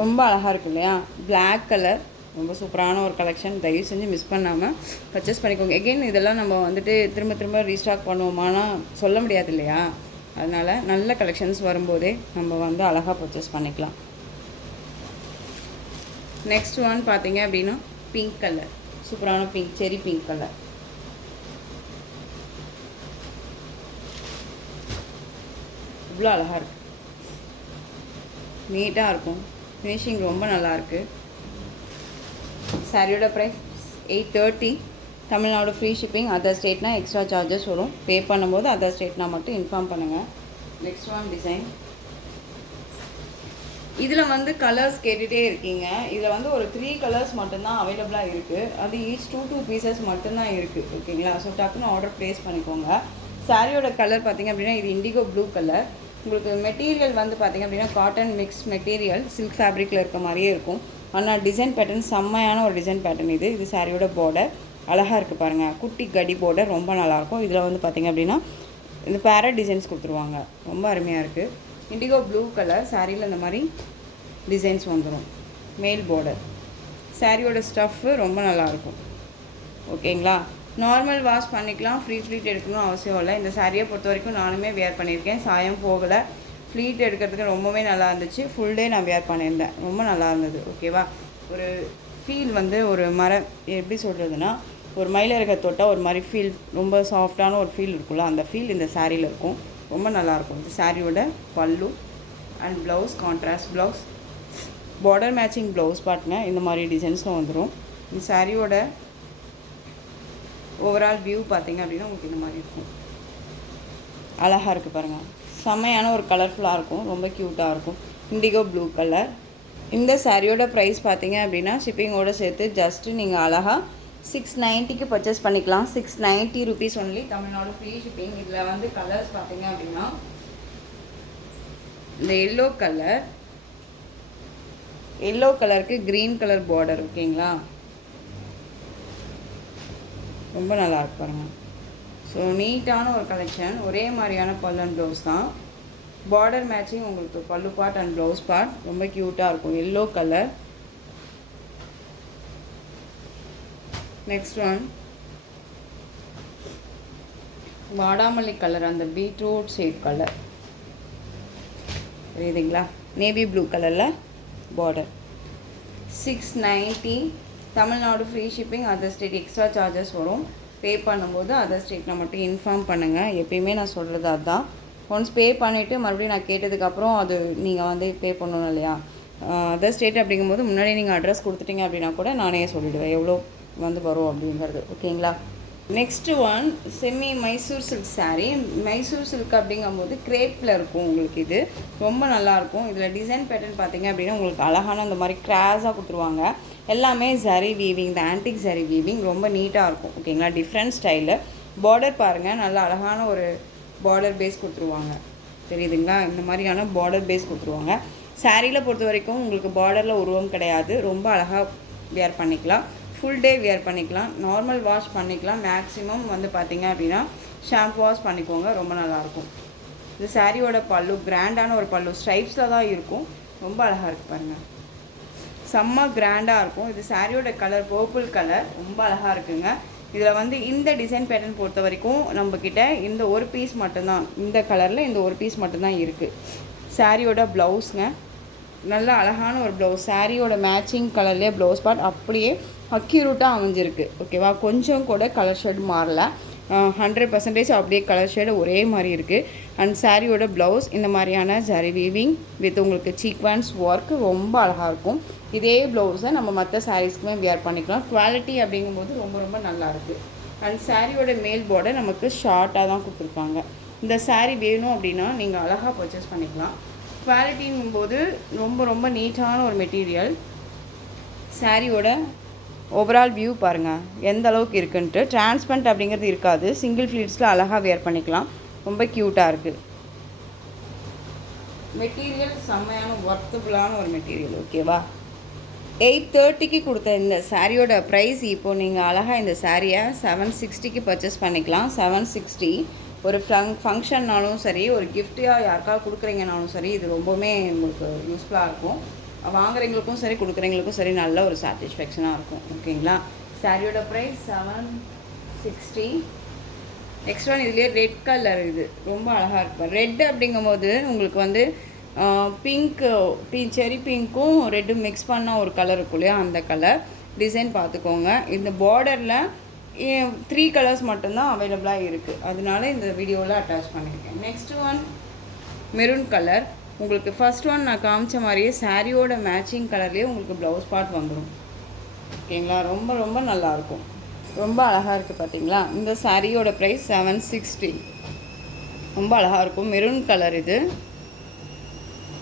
ரொம்ப அழகாக இருக்குது இல்லையா. பிளாக் கலர் ரொம்ப சூப்பரான ஒரு கலெக்ஷன். தயவு செஞ்சு மிஸ் பண்ணாமல் பர்ச்சேஸ் பண்ணிக்கோங்க. எகெயின் இதெல்லாம் நம்ம வந்துட்டு திரும்ப ரீஸ்டாக் பண்ணுவோமானா சொல்ல முடியாது இல்லையா. அதனால் நல்ல கலெக்ஷன்ஸ் வரும்போதே நம்ம வந்து அழகாக பர்ச்சேஸ் பண்ணிக்கலாம். நெக்ஸ்ட் ஒன் பார்த்தீங்க அப்படின்னா பிங்க் கலர், சூப்பரான பிங்க், செரி பிங்க் கலர். இவ்வளோ அழகாக இருக்குது, நீட்டாக இருக்கும். ஃபினிஷிங் ரொம்ப நல்லாயிருக்கு. சாரியோட price 830, Tamil Nadu free shipping. Other ஸ்டேட்னா எக்ஸ்ட்ரா சார்ஜஸ் வரும். பே பண்ணும்போது அதர் ஸ்டேட்னா மட்டும் இன்ஃபார்ம் பண்ணுங்கள். Next one design. இதில் வந்து கலர்ஸ் கேட்டுகிட்டே இருக்கீங்க. இதில் வந்து ஒரு 3 கலர்ஸ் மட்டும்தான் அவைலபிளாக இருக்குது. அது ஈச் 2 பீசஸ் மட்டும்தான் இருக்குது. ஓகேங்களா. ஸோ டக்குன்னு ஆர்டர் ப்ளேஸ் பண்ணிக்கோங்க. சாரியோட கலர் பார்த்திங்க அப்படின்னா இது இண்டிகோ ப்ளூ கலர். உங்களுக்கு மெட்டீரியல் வந்து பார்த்திங்க அப்படின்னா காட்டன் மிக்ஸ் மெட்டீரியல், சில்க் ஃபேப்ரிக்கில் இருக்க மாதிரியே இருக்கும். ஆனால் டிசைன் பேட்டர்ன் செம்மையான ஒரு டிசைன் பேட்டர்ன் இது. இது சாரியோட பார்டர் அழகாக இருக்குது பாருங்கள். குட்டி கடி பார்டர் ரொம்ப நல்லாயிருக்கும். இதில் வந்து பார்த்திங்க அப்படின்னா இந்த பேரட் டிசைன்ஸ் கொடுத்துருவாங்க. ரொம்ப அருமையாக இருக்குது. இண்டிகோ ப்ளூ கலர் சாரியில் இந்த மாதிரி டிசைன்ஸ் வந்துடும். மேல் பார்டர். சாரியோட ஸ்டஃப்பு ரொம்ப நல்லாயிருக்கும். ஓகேங்களா. நார்மல் வாஷ் பண்ணிக்கலாம். ஃப்ளீட் எடுக்கணும் அவசியம் இல்லை. இந்த சாரியை பொறுத்த வரைக்கும் நானுமே வேர் பண்ணியிருக்கேன், சாயம் போகலை. ஃப்ளீட் எடுக்கிறதுக்கு ரொம்பவே நல்லா இருந்துச்சு. ஃபுல் டே நான் வேர் பண்ணியிருந்தேன், ரொம்ப நல்லா இருந்தது. ஓகேவா. ஒரு ஃபீல் வந்து ஒரு எப்படி சொல்கிறதுனா, ஒரு மயில இருக்க தொட்டால் ஒரு மாதிரி ஃபீல், ரொம்ப சாஃப்டான ஒரு ஃபீல் இருக்குல்ல, அந்த ஃபீல் இந்த சாரியில் இருக்கும். ரொம்ப நல்லாயிருக்கும். இந்த சாரியோட பல்லு and blouse contrast blouse, border matching blouse பாட்டுங்க. இந்த மாதிரி டிசைன்ஸும் வந்துடும். இந்த சாரியோட ஓவரால் வியூ பார்த்திங்க அப்படின்னா உங்களுக்கு இந்த மாதிரி இருக்கும். அழகாக இருக்குது பாருங்கள். செம்மையான ஒரு கலர்ஃபுல்லாக இருக்கும், ரொம்ப க்யூட்டாக இருக்கும். Indigo blue colour. இந்த சாரியோட ப்ரைஸ் பார்த்திங்க அப்படின்னா ஷிப்பிங்கோடு சேர்த்து ஜஸ்ட்டு நீங்கள் அழகாக 690க்கு பர்ச்சேஸ் பண்ணிக்கலாம். 690 rupees only, Tamil Nadu free shipping. இதில் வந்து கலர்ஸ் பார்த்தீங்க அப்படின்னா இந்த எல்லோ கலருக்கு க்ரீன் கலர் பார்டர். ஓகேங்களா, ரொம்ப நல்லா இருக்கு பாருங்கள். ஸோ நீட்டான ஒரு கலெக்ஷன். ஒரே மாதிரியான பல்லு அண்ட் ப்ளவுஸ் தான். பார்டர் மேட்சிங் உங்களுக்கு pallu part and blouse part ரொம்ப க்யூட்டாக இருக்கும். Yellow colour. நெக்ஸ்ட் ஒன் வாடாமல்லி கலர், அந்த பீட்ரூட் ஷேட் கலர் தெரியுதுங்களா, நேவி ப்ளூ கலரில் border. 690, Tamil Nadu free shipping. Other state extra charges வரும். பே பண்ணும்போது அதர் ஸ்டேட்டில் மட்டும் இன்ஃபார்ம் பண்ணுங்கள். எப்பயுமே நான் சொல்கிறது அதுதான். ஒன்ஸ் பே பண்ணிவிட்டு மறுபடியும் நான் கேட்டதுக்கப்புறம் அது நீங்கள் வந்து பே பண்ணணும் இல்லையா. அதர் ஸ்டேட் அப்படிங்கும்போது முன்னாடி நீங்கள் அட்ரஸ் கொடுத்துட்டீங்க அப்படின்னா கூட நானே சொல்லிவிடுவேன் எவ்வளோ வந்து வரும் அப்படிங்கிறது. ஓகேங்களா. Next one semi Mysore silk sari. Mysore silk அப்படிங்கும்போது கிரேப்பில் இருக்கும் உங்களுக்கு. இது ரொம்ப நல்லாயிருக்கும். இதில் டிசைன் பேட்டர்ன் பார்த்தீங்க அப்படின்னா உங்களுக்கு அழகான அந்த மாதிரி கிராஸாக கொடுத்துருவாங்க. எல்லாமே ஜரி வீவிங், இந்த ஆன்டிக் ஜரி வீவிங் ரொம்ப நீட்டாக இருக்கும். ஓகேங்களா, டிஃப்ரெண்ட் ஸ்டைலு. பார்டர் பாருங்கள், நல்ல அழகான ஒரு பார்டர் பேஸ் கொடுத்துருவாங்க. தெரியுதுங்களா, இந்த மாதிரியான பார்டர் பேஸ் கொடுத்துருவாங்க. சாரியில் பொறுத்த வரைக்கும் உங்களுக்கு பார்டரில் உருவம் கிடையாது. ரொம்ப அழகாக வியர் பண்ணிக்கலாம். ஃபுல் டே வியர் பண்ணிக்கலாம். நார்மல் வாஷ் பண்ணிக்கலாம். மேக்ஸிமம் வந்து பார்த்திங்க அப்படின்னா ஷாம்பு வாஷ் பண்ணிக்கோங்க. ரொம்ப நல்லாயிருக்கும். இந்த சாரியோட பல்லு கிராண்டான ஒரு பல்லு, ஸ்ட்ரைப்ஸில் தான் இருக்கும். ரொம்ப அழகாக இருக்குது பாருங்கள், செம்ம கிராண்டாக இருக்கும். இது சாரியோட கலர் பர்பிள் கலர், ரொம்ப அழகாக இருக்குங்க. இதில் வந்து இந்த டிசைன் பேட்டர்ன் பொறுத்த வரைக்கும் நம்மக்கிட்ட இந்த ஒரு பீஸ் மட்டும்தான், இந்த கலரில் இந்த ஒரு பீஸ் மட்டும்தான் இருக்குது. சாரியோட ப்ளவுஸுங்க, நல்ல அழகான ஒரு ப்ளவுஸ். சாரியோட மேட்சிங் கலர்லேயே ப்ளவுஸ் பார்ட் அப்படியே அக்யூரேட்டாக அமைஞ்சிருக்கு. ஓகேவா, கொஞ்சம் கூட கலர் ஷேட் மாறல. 100% அப்படியே கலர் ஷேடு ஒரே மாதிரி இருக்குது. அண்ட் சாரியோட ப்ளவுஸ் இந்த மாதிரியான ஜரி வீவிங் வித் உங்களுக்கு சீக்வன்ஸ் ஒர்க் ரொம்ப அழகாக இருக்கும். இதே ப்ளவுஸை நம்ம மற்ற சாரீஸ்க்குமே வியர் பண்ணிக்கலாம். குவாலிட்டி அப்படிங்கும்போது ரொம்ப ரொம்ப நல்லாயிருக்கு. அண்ட் சாரியோட மேல் பார்டர் நமக்கு ஷார்ட்டாக தான் கொடுத்துருப்பாங்க. இந்த சாரீ வேணும் அப்படின்னா நீங்கள் அழகாக பர்ச்சேஸ் பண்ணிக்கலாம். குவாலிட்டிங்கும்போது ரொம்ப ரொம்ப நீட்டான ஒரு மெட்டீரியல். சாரியோட ஓவரால் வியூ பாருங்கள் எந்த அளவுக்கு இருக்குன்ட்டு. டிரான்ஸ்பரண்ட் அப்படிங்கிறது இருக்காது. சிங்கிள் ஃப்ளீட்ஸில் அழகாக வியர் பண்ணிக்கலாம். ரொம்ப க்யூட்டாக இருக்குது. மெட்டீரியல் செம்மையான ஒர்த்தபுளான ஒரு மெட்டீரியல். ஓகேவா, 830க்கு கொடுத்த இந்த சாரியோட ப்ரைஸ் இப்போது நீங்கள் அழகாக இந்த சாரியை 760க்கு பர்ச்சேஸ் பண்ணிக்கலாம். 760. ஒரு ஃபங்க்ஷன்னாலும் சரி, ஒரு கிஃப்ட்டாக யாருக்காவது கொடுக்குறீங்கனாலும் சரி, இது ரொம்பவுமே உங்களுக்கு யூஸ்ஃபுல்லாக இருக்கும். வாங்குறவங்களுக்கும் சரி கொடுக்குறவங்களுக்கும் சரி நல்ல ஒரு சாட்டிஸ்ஃபேக்ஷனாக இருக்கும். ஓகேங்களா, சாரியோட ப்ரைஸ் 760. நெக்ஸ்ட் ஒன் இதுலேயே ரெட் கலர், இது ரொம்ப அழகாக இருக்கும். ரெட் அப்படிங்கும்போது உங்களுக்கு வந்து செரி பிங்க்கும் ரெட்டும் மிக்ஸ் பண்ண ஒரு கலர் இருக்கும் இல்லையா, அந்த கலர் டிசைன் பார்த்துக்கோங்க. இந்த பார்டரில் 3 கலர்ஸ் மட்டும்தான் அவைலபிளாக இருக்குது. அதனால இந்த வீடியோவில் அட்டாச் பண்ணியிருக்கேன். Next one maroon colour. உங்களுக்கு ஃபஸ்ட் ஒன் நான் காமிச்ச மாதிரியே சாரியோட மேட்சிங் கலர்லேயே உங்களுக்கு ப்ளவுஸ் பார்ட் வந்துடும். ஓகேங்களா, ரொம்ப ரொம்ப நல்லாயிருக்கும். ரொம்ப அழகாக இருக்குது பார்த்தீங்களா. இந்த சாரியோட ப்ரைஸ் 760. ரொம்ப அழகாக இருக்கும். மெரூன் கலர் இது.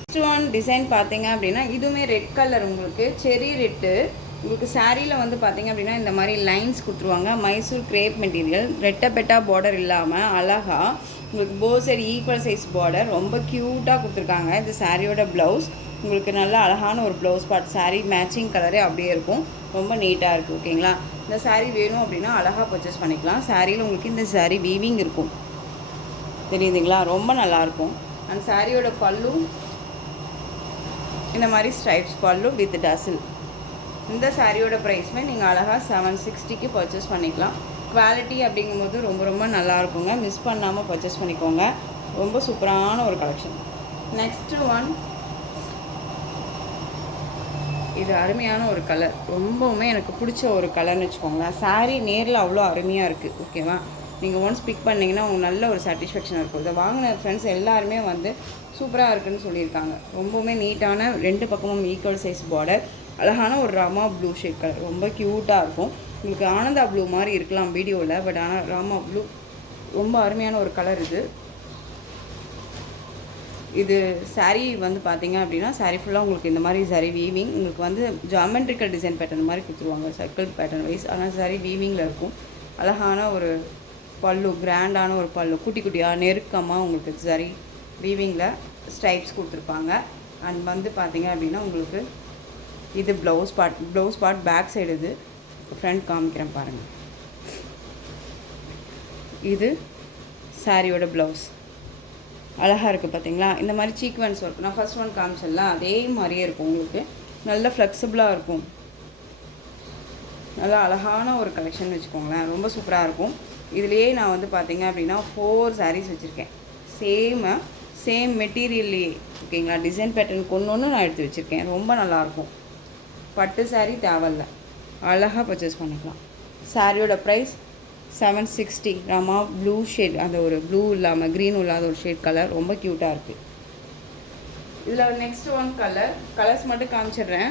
நெக்ஸ்ட் ஒன் டிசைன் பார்த்தீங்க அப்படின்னா இதுவுமே ரெட் கலர், உங்களுக்கு செரி ரெட்டு. உங்களுக்கு சாரியில் வந்து பார்த்திங்க அப்படின்னா இந்த மாதிரி லைன்ஸ் கொடுத்துருவாங்க. மைசூர் கிரேப் மெட்டீரியல், ரெட்டை பார்டர் இல்லாமல் அழகாக உங்களுக்கு both side equal size border ரொம்ப க்யூட்டாக கொடுத்துருக்காங்க. இந்த சாரியோட ப்ளவுஸ் உங்களுக்கு நல்ல அழகான ஒரு ப்ளவுஸ் பார்ட். சாரீ மேட்சிங் கலரே அப்படியே இருக்கும். ரொம்ப நீட்டாக இருக்குது. ஓகேங்களா, இந்த சாரீ வேணும் அப்படின்னா அழகாக பர்ச்சேஸ் பண்ணிக்கலாம். சாரியில் உங்களுக்கு இந்த சாரீ வீவிங் இருக்கும், தெரியுதுங்களா, ரொம்ப நல்லாயிருக்கும். அண்ட் சாரியோட பல்லு இந்த மாதிரி ஸ்ட்ரைப்ஸ் பல்லு வித் டசில். இந்த சாரியோட ப்ரைஸுமே நீங்கள் அழகாக 760க்கு பர்ச்சேஸ் பண்ணிக்கலாம். குவாலிட்டி அப்படிங்கும்போது ரொம்ப ரொம்ப நல்லாயிருக்குங்க. மிஸ் பண்ணாமல் பர்ச்சேஸ் பண்ணிக்கோங்க. ரொம்ப சூப்பரான ஒரு கலெக்ஷன். நெக்ஸ்ட்டு ஒன், இது அருமையான ஒரு கலர், ரொம்பவுமே எனக்கு பிடிச்ச ஒரு கலர்னு வச்சுக்கோங்களேன். சாரீ நேரில் அவ்வளோ அருமையாக இருக்குது. ஓகேவா, நீங்கள் ஒன்ஸ் பிக் பண்ணிங்கன்னா உங்களுக்கு நல்ல ஒரு சாட்டிஸ்ஃபேக்ஷன் இருக்கும். இதை வாங்கின ஃப்ரெண்ட்ஸ் எல்லாருமே வந்து சூப்பராக இருக்குதுன்னு சொல்லியிருக்காங்க. ரொம்பவுமே நீட்டான 2 பக்கமும் ஈக்குவல் சைஸ் பார்டர், அழகான ஒரு ராமா ப்ளூ ஷேட் கலர், ரொம்ப க்யூட்டாக இருக்கும். உங்களுக்கு ஆனந்தா ப்ளூ மாதிரி இருக்கலாம் வீடியோவில், பட் ஆனால் ராமா ப்ளூ ரொம்ப அருமையான ஒரு கலர் இது. இது saree வந்து பார்த்தீங்க அப்படின்னா saree ஃபுல்லாக உங்களுக்கு இந்த மாதிரி saree வீவிங் உங்களுக்கு வந்து ஜாமெட்ரிக்கல் டிசைன் பேட்டர்ன் மாதிரி கொடுத்துருவாங்க சர்க்கிள் பேட்டர்ன் வைஸ். ஆனால் saree வீவிங்கில் இருக்கும். அழகான ஒரு பல்லு, கிராண்டான ஒரு பல்லு, குட்டி குட்டியாக நெருக்கமாக உங்களுக்கு saree வீவிங்கில் ஸ்ட்ரைப்ஸ் கொடுத்துருப்பாங்க. அண்ட் வந்து பார்த்தீங்க அப்படின்னா உங்களுக்கு இது ப்ளவுஸ் பார்ட் பேக் சைடு. இது ஃப்ரண்ட் காமிக்கிறேன் பாருங்கள். இது சாரியோட ப்ளவுஸ் அழகாக இருக்குது பார்த்தீங்களா. இந்த மாதிரி சீக்வன்ஸ் ஒர்க் நான் ஃபர்ஸ்ட் ஒன் காமிச்சல அதே மாதிரியே இருக்கும். உங்களுக்கு நல்ல ஃப்ளெக்சிபிளாக இருக்கும். நல்லா அழகான ஒரு கலெக்ஷன் வச்சுக்கோங்களேன். ரொம்ப சூப்பராக இருக்கும். இதுலேயே நான் வந்து பார்த்தீங்க அப்படின்னா 4 சாரீஸ் வச்சுருக்கேன். சேம் மெட்டீரியல்லையே ஓகேங்களா. டிசைன் பேட்டர்ன் ஒன்று நான் எடுத்து வச்சுருக்கேன். ரொம்ப நல்லாயிருக்கும். பட்டு சாரீ தேவையில்ல, அழகாக பர்ச்சேஸ் பண்ணிக்கலாம். சாரியோட ப்ரைஸ் 760. ராமா ப்ளூ ஷேட், அந்த ஒரு ப்ளூ இல்லாமல் க்ரீனும் இல்லாத ஒரு ஷேட் கலர் ரொம்ப க்யூட்டாக இருக்குது. இதில் நெக்ஸ்ட் ஒன் கலர்ஸ் மட்டும் காமிச்சிடுறேன்.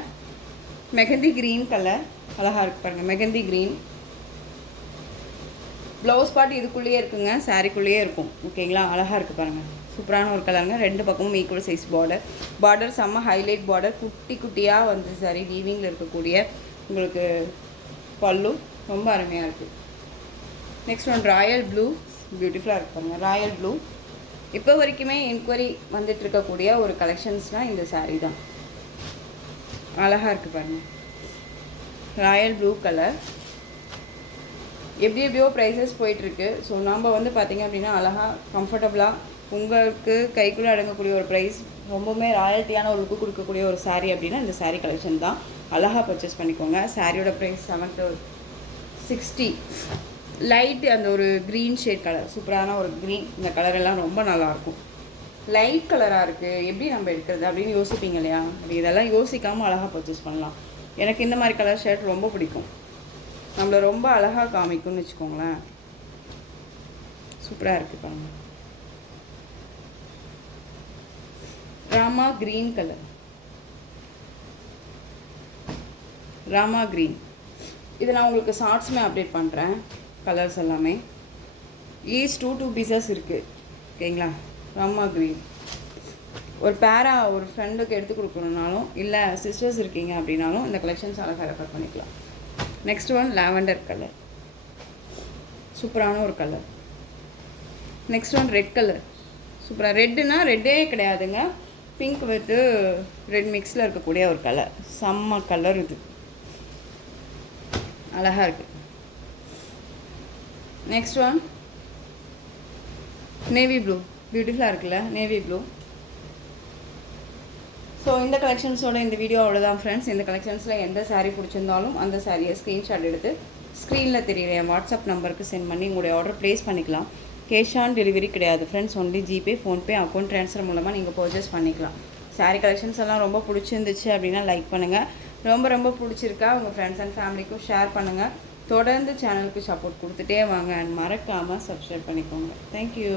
மெகந்தி க்ரீன் கலர் அழகாக இருக்குது பாருங்கள். மெகந்தி க்ரீன் ப்ளவுஸ் பார்ட் இதுக்குள்ளேயே இருக்குங்க, சாரிக்குள்ளேயே இருக்கும் ஓகேங்களா. அழகாக இருக்குது பாருங்கள். சூப்பரான ஒரு கலருங்க. 2 பக்கமும் ஈக்குவல் சைஸ் பார்டர் செம்ம ஹைலைட் பார்டர். குட்டி குட்டியாக வந்து சாரி வீவிங்கில் இருக்கக்கூடிய உங்களுக்கு பல்லு ரொம்ப அருமையாக இருக்குது. நெக்ஸ்ட் ஒன் ராயல் ப்ளூ, பியூட்டிஃபுல்லாக இருக்குது பாருங்கள். ராயல் ப்ளூ இப்போ வரைக்குமே என்கொயரி வந்துட்டு இருக்கக்கூடிய ஒரு கலெக்ஷன்ஸ்னால் இந்த சாரீ தான். அழகாக இருக்குது பாருங்கள். ராயல் ப்ளூ கலர் எப்படியோ ப்ரைஸஸ் போயிட்டுருக்கு. ஸோ நம்ம வந்து பார்த்திங்க அப்படின்னா அழகாக கம்ஃபர்டபுளாக உங்களுக்கு கைக்குள்ளே அடங்கக்கூடிய ஒரு ப்ரைஸ், ரொம்பவுமே ராயல்ட்டியான ஒரு லுக்கு கொடுக்கக்கூடிய ஒரு சாரீ அப்படின்னா இந்த சாரீ கலெக்ஷன் தான். அழகாக பர்ச்சேஸ் பண்ணிக்கோங்க. சாரியோட ப்ரைஸ் 760. லைட் அந்த ஒரு க்ரீன் ஷேட் கலர், சூப்பரான ஒரு க்ரீன். இந்த கலரெல்லாம் ரொம்ப நல்லாயிருக்கும். லைட் கலராக இருக்குது, எப்படி நம்ம எடுக்கிறது அப்படின்னு யோசிப்பீங்க இல்லையா. அப்படி இதெல்லாம் யோசிக்காமல் அழகாக பர்ச்சேஸ் பண்ணலாம். எனக்கு இந்த மாதிரி கலர் ஷர்ட் ரொம்ப பிடிக்கும். நம்மளை ரொம்ப அழகாக காமிக்கும்னு வச்சுக்கோங்களேன். சூப்பராக இருக்குது பாருங்கள். Rama green colour, Rama green. இதை நான் உங்களுக்கு ஷார்ட்ஸுமே அப்டேட் பண்ணுறேன். கலர்ஸ் எல்லாமே ஈச் 2 பீசஸ் இருக்குது ஓகேங்களா. ராமா க்ரீன் ஒரு பேரா ஒரு ஃப்ரெண்டுக்கு எடுத்து கொடுக்கணுன்னாலும், இல்லை சிஸ்டர்ஸ் இருக்கீங்க அப்படின்னாலும் இந்த கலெக்ஷன்ஸ் அழகாக ரெஃபர் பண்ணிக்கலாம். நெக்ஸ்ட் ஒன் லாவெண்டர் கலர், சூப்பரான ஒரு colour. Next one red colour, சூப்பராக. ரெட்டுனா ரெட்டே கிடையாதுங்க, பிங்க் வித் ரெட் மிக்ஸில் இருக்கக்கூடிய ஒரு கலர். செம்ம கலர் இது, அழகாக இருக்குது. நெக்ஸ்ட் ஒன் நேவி ப்ளூ, பியூட்டிஃபுல்லாக இருக்குல்ல நேவி ப்ளூ. ஸோ இந்த கலெக்ஷன்ஸோட இந்த வீடியோ அவ்வளோதான் ஃப்ரெண்ட்ஸ். இந்த கலெக்ஷன்ஸில் எந்த சாரீ பிடிச்சிருந்தாலும் அந்த சாரியை ஸ்க்ரீன்ஷாட் எடுத்து ஸ்க்ரீனில் தெரியுற என் வாட்ஸ்அப் நம்பருக்கு சென்ட் பண்ணி உங்களுடைய ஆர்டர் ப்ளேஸ் பண்ணிக்கலாம். கேஷ் ஆன் டெலிவரி கிடையாது friends. Only GPay, PhonePe, account transfer மூலமாக நீங்கள் பர்ச்சேஸ் பண்ணிக்கலாம். சாரீ கலெக்ஷன்ஸ் எல்லாம் ரொம்ப பிடிச்சிருந்துச்சு அப்படின்னா லைக் பண்ணுங்கள். ரொம்ப பிடிச்சிருக்கா உங்கள் ஃப்ரெண்ட்ஸ் அண்ட் ஃபேமிலிக்கும் ஷேர் பண்ணுங்கள். தொடர்ந்து சேனலுக்கு சப்போர்ட் கொடுத்துட்டே வாங்க. அண்ட் மறக்காமல் சப்ஸ்கிரைப் பண்ணிக்கோங்க. தேங்க்யூ.